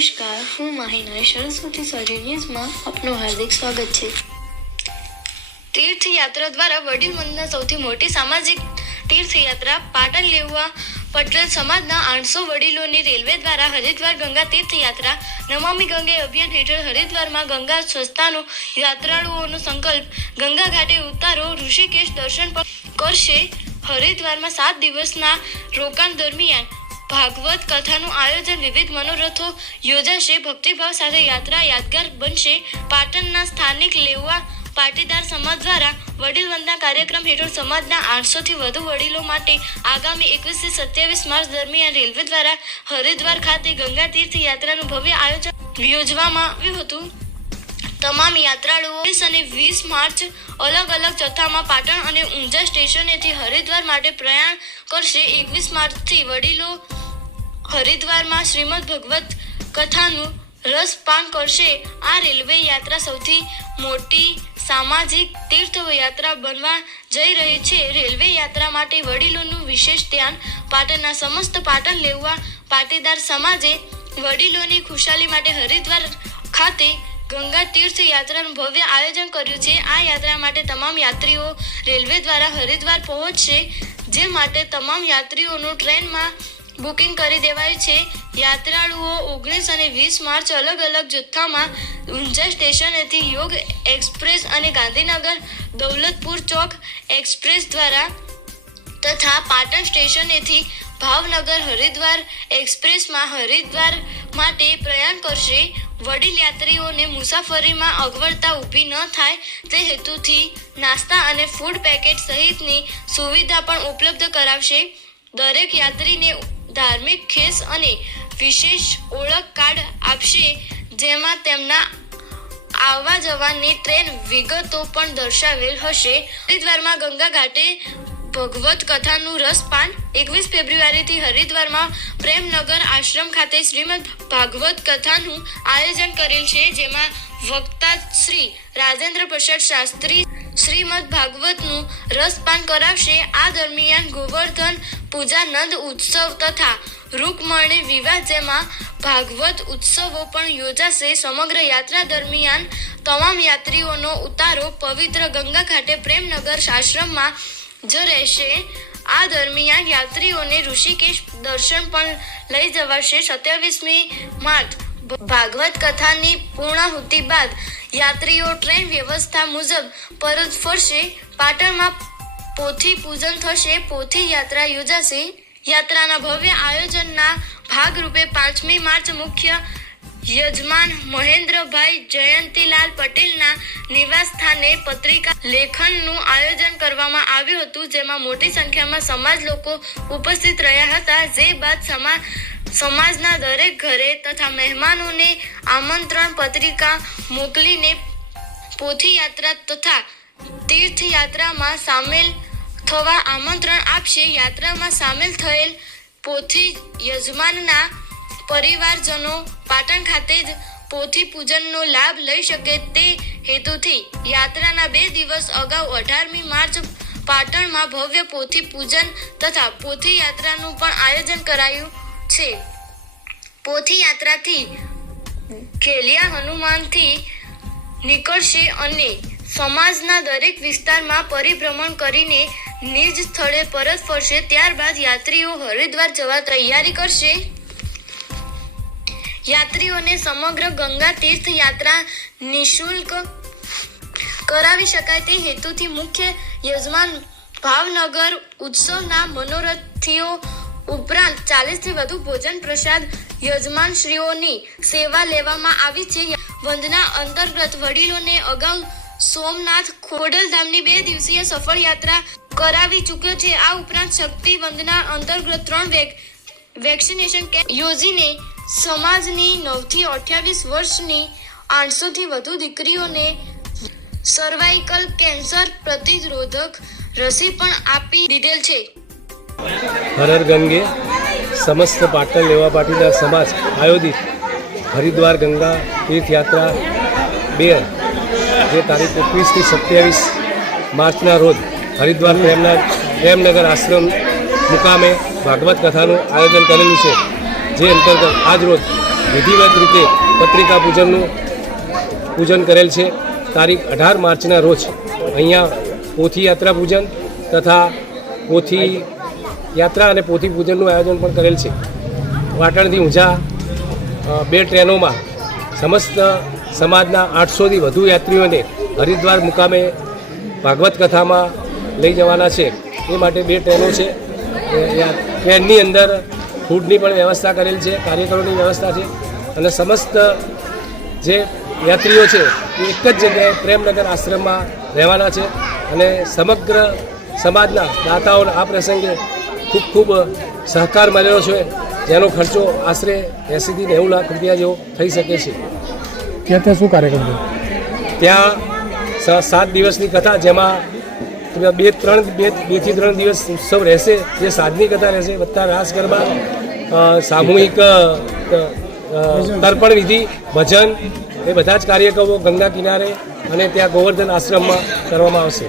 નમસ્કાર, હું માહિના સરસ્વતી સર્જરી ન્યૂઝમાં આપનું હાર્દિક સ્વાગત છે। તીર્થયાત્રા દ્વારા વડીલ વંદના સૌથી મોટી સામાજિક તીર્થયાત્રા પાટણ લેવા પટેલ સમાજના 800 વડીલોની રેલવે દ્વારા હરિદ્વાર ગંગા તીર્થયાત્રા નમામિ ગંગે અભિયાન હેઠળ હરિદ્વારમાં ગંગા સ્વચ્છતાનો યાત્રાળુઓનો સંકલ્પ ગંગા ઘાટે ઉતારો ઋષિકેશ દર્શન કરશે। હરિદ્વારમાં 7 દિવસના રોકાણ દરમિયાન ભાગવત કથાનું આયોજન વિવિધ મનોરથો યોજાશે। ભક્તિભાવ સાથે યાત્રા યાદગાર બનશે। પાટણના સ્થાનિક લેવા પાટીદાર સમાજ દ્વારા વડીલ વંદના કાર્યક્રમ હેઠળ સમાજના 800 થી વધુ વડીલો માટે આગામી 21 થી 27 માર્ચ દરમિયાન રેલવે દ્વારા હરિદ્વાર ખાતે ગંગા તીર્થ યાત્રાનું ભવ્ય આયોજન યોજવામાં આવ્યું હતું। તમામ યાત્રાળુઓ 19 અને 20 માર્ચ અલગ અલગ જથ્થામાં પાટણ અને ઊંઝા સ્ટેશનેથી હરિદ્વાર માટે પ્રયાણ કરશે। 21 માર્ચથી વડીલો હરિદ્વારમાં શ્રીમદ ભગવત કથાનું રસપાન કરશે। આ રેલવે યાત્રા સૌથી મોટી સામાજિક તીર્થયાત્રા બનવા જઈ રહી છે। રેલવે યાત્રા માટે વડીલોનું વિશેષ ધ્યાન પાટણના સમસ્ત પાટણ લેવા પાટીદાર સમાજે વડીલોની ખુશાલી માટે હરિદ્વાર ખાતે ગંગા તીર્થ યાત્રાનું ભવ્ય આયોજન કર્યું છે। આ યાત્રા માટે તમામ યાત્રીઓ રેલવે દ્વારા હરિદ્વાર પહોંચશે, જે માટે તમામ યાત્રીઓનું ટ્રેનમાં બુકિંગ કરી દેવાયું છે। યાત્રાળુઓ 19 અને 20 માર્ચ અલગ અલગ જથ્થામાં ઊંઝા સ્ટેશનેથી યોગ એક્સપ્રેસ અને ગાંધીનગર દૌલતપુર ચોક એક્સપ્રેસ દ્વારા તથા પાટણ સ્ટેશનેથી ભાવનગર હરિદ્વાર એક્સપ્રેસમાં હરિદ્વાર માટે પ્રયાણ કરશે। વડીલ યાત્રીઓને મુસાફરીમાં અગવડતા ઊભી ન થાય તે હેતુથી નાસ્તા અને ફૂડ પેકેટ સહિતની સુવિધા પણ ઉપલબ્ધ કરાવશે। દરેક યાત્રીને ધાર્મિક ખેસ અને વિશેષ ઓળખ કાર્ડ આપશે, જેમાં તેમના આવવા જવાની ટ્રેન વિગતો પણ દર્શાવેલ હશે। હરિદ્વારમાં ગંગા ઘાટે ભગવત કથાનું રસપાન 21 ફેબ્રુઆરીથી હરિદ્વારમાં પ્રેમનગર આશ્રમ ખાતે શ્રીમદ ભાગવત કથાનું આયોજન કરેલ છે, જેમાં વક્તા શ્રી રાજેન્દ્ર પ્રસાદ શાસ્ત્રી શ્રીમદ ભાગવતનું રસપાન કરાવશે। આ દરમિયાન ગોવર્ધન પૂજા નંદ ઉત્સવ તથા રૂકમણી વિવાહ જેમાં ભાગવત ઉત્સવો પણ યોજાશે। સમગ્ર યાત્રા દરમિયાન તમામ યાત્રીઓનો ઉતારો પવિત્ર ગંગા ઘાટે પ્રેમનગર આશ્રમમાં જ રહેશે। આ દરમિયાન યાત્રીઓને ઋષિકેશ દર્શન પણ લઈ જવાશે। 27મી માર્ચ ભાગવત કથાની પૂર્ણાહુતિ બાદ યાત્રીઓ ટ્રેન વ્યવસ્થા મુજબ પરત ફરશે। પાટણમાં પોથી પૂજન થશે, પોથી યાત્રા યોજાશે। યાત્રાના ભવ્ય આયોજનના ભાગરૂપે 5મી માર્ચ મુખ્ય યજમાન મહેન્દ્રભાઈ જયંતીલાલ પટેલના નિવાસ સ્થાને પત્રિકા લેખનનું આયોજન કરવામાં આવ્યું હતું, જેમાં મોટી સંખ્યામાં સમાજ લોકો ઉપસ્થિત રહ્યા હતા। જે બાદ સમાજના દરેક ઘરે તથા મહેમાનોને આમંત્રણ પત્રિકા મોકલીને પોથી યાત્રા તથા તીર્થયાત્રામાં સામેલ થવા આમંત્રણ આપશે। યાત્રામાં સામેલ થયેલ પોથી યજમાનના પરિવારજનો પાટણ ખાતે જ પોથી પૂજનનો લાભ લઈ શકે તે હેતુથી યાત્રાના 2 દિવસ અગાઉ 18મી માર્ચ પાટણમાં ભવ્ય પોથી પૂજન તથા પોથી યાત્રાનું પણ આયોજન કરાયું છે। પોથી યાત્રાથી ખેલિયા હનુમાનથી નીકળશે અને સમાજના દરેક વિસ્તારમાં પરિભ્રમણ કરીને નિજ સ્થળે પરત ફરશે। ત્યારબાદ યાત્રીઓ હરિદ્વાર જવા તૈયારી કરશે। યાત્રીઓને સમગ્ર ગંગા તીર્થ યાત્રા નિઃશુલ્ક કરાવી શકાય તે હેતુથી મુખ્ય યજમાન ભાવનગર ઉત્સવના મનોરથીઓ ઉપરાંત 40 થી વધુ ભોજન પ્રસાદ યજમાનશ્રીઓની સેવા લેવામાં આવી છે। વંદના અંતર્ગત વડીલોને અગાઉ સોમનાથ ખોડલધામની 2 દિવસીય સફળ યાત્રા કરાવી ચૂક્યો છે। આ ઉપરાંત શક્તિ વંદના અંતર્ગત 3 વેક્સિનેશન કેમ્પ યોજીને સમાજની 9 થી 28 વર્ષની 800 થી વધુ દીકરીઓને સર્વાઇકલ કેન્સર પ્રતિરોધક રસી પણ આપી દીધેલ છે। હર ગંગે સમસ્ત પાટણ લેવા પાટીદાર સમાજ આયોજિત હરિદ્વાર ગંગા તીર્થયાત્રા 2 જે તારીખ 21 થી 27 માર્ચના રોજ હરિદ્વાર પ્રેમનગર આશ્રમ મુકામે ભાગવત કથાનું આયોજન કરેલું છે, જે અંતર્ગત આજ રોજ વિધિવત રીતે પત્રિકા પૂજન કરેલ છે. તારીખ 18 માર્ચના રોજ અહીંયા પોથી યાત્રા પૂજન તથા પોથી યાત્રા અને પોથી પૂજનનું આયોજન પણ કરેલ છે. પાટણથી ઊંઝા 2 ટ્રેનોમાં સમસ્ત સમાજના 800થી વધુ યાત્રીઓને હરિદ્વાર મુકામે ભાગવત કથામાં લઈ જવાના છે. એ માટે 2 ટ્રેનો છે. ટ્રેનની અંદર ફૂડની પણ વ્યવસ્થા કરેલ છે, કાર્યકરોની વ્યવસ્થા છે અને સમસ્ત જે યાત્રીઓ છે એ એક જ જગ્યાએ પ્રેમનગર આશ્રમમાં રહેવાના છે અને સમગ્ર સમાજના દાતાઓને આ પ્રસંગે ખૂબ ખૂબ સહકાર મળેલો છે, જેનો ખર્ચો આશરે 80થી 90 લાખ રૂપિયા જેવો થઈ શકે છે. ત્યાં શું કાર્યક્રમ છે? ત્યાં 7 દિવસની કથા, જેમાં 2 થી 3 દિવસ ઉત્સવ રહેશે, જે સાંજની કથા રહેશે, વત્તા રાસ ગરબા, સામૂહિક તર્પણ વિધિ, ભજન, એ બધા જ કાર્યક્રમો ગંગા કિનારે અને ત્યાં ગોવર્ધન આશ્રમમાં કરવામાં આવશે.